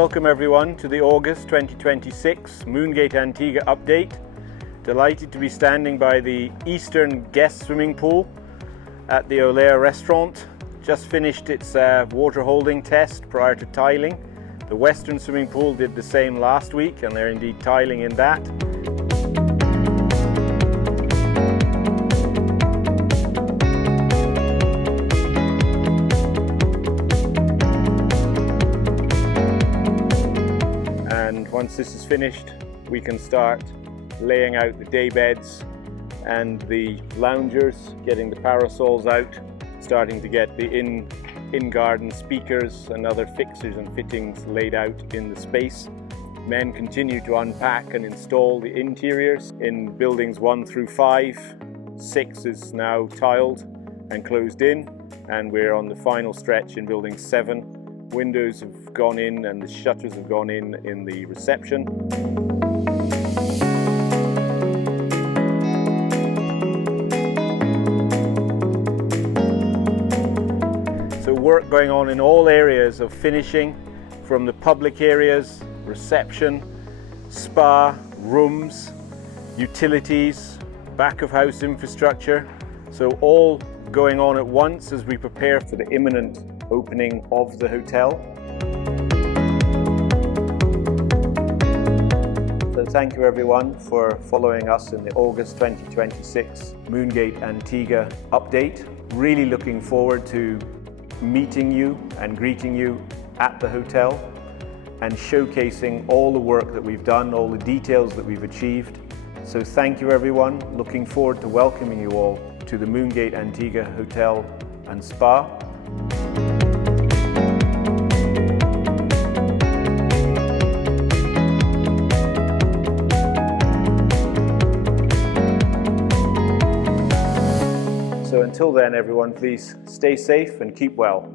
Welcome everyone to the August 2026 Moongate Antigua update. Delighted to be standing by the Eastern guest swimming pool at the Olair restaurant. Just finished its water holding test prior to tiling. The Western swimming pool did the same last week and they're indeed tiling in that. And once this is finished, we can start laying out the day beds and the loungers, getting the parasols out, starting to get the in-garden speakers and other fixtures and fittings laid out in the space. Men continue to unpack and install the interiors in buildings 1 through 5. 6 is now tiled and closed in, and we're on the final stretch in building 7. Windows have gone in and the shutters have gone in the reception. So work going on in all areas of finishing, from the public areas, reception, spa, rooms, utilities, back of house infrastructure. So all going on at once as we prepare for the imminent opening of the hotel. So thank you everyone for following us in the August 2026 Moongate Antigua update. Really looking forward to meeting you and greeting you at the hotel and showcasing all the work that we've done, all the details that we've achieved. So thank you everyone. Looking forward to welcoming you all to the Moongate Antigua Hotel and Spa. So until then everyone, please stay safe and keep well.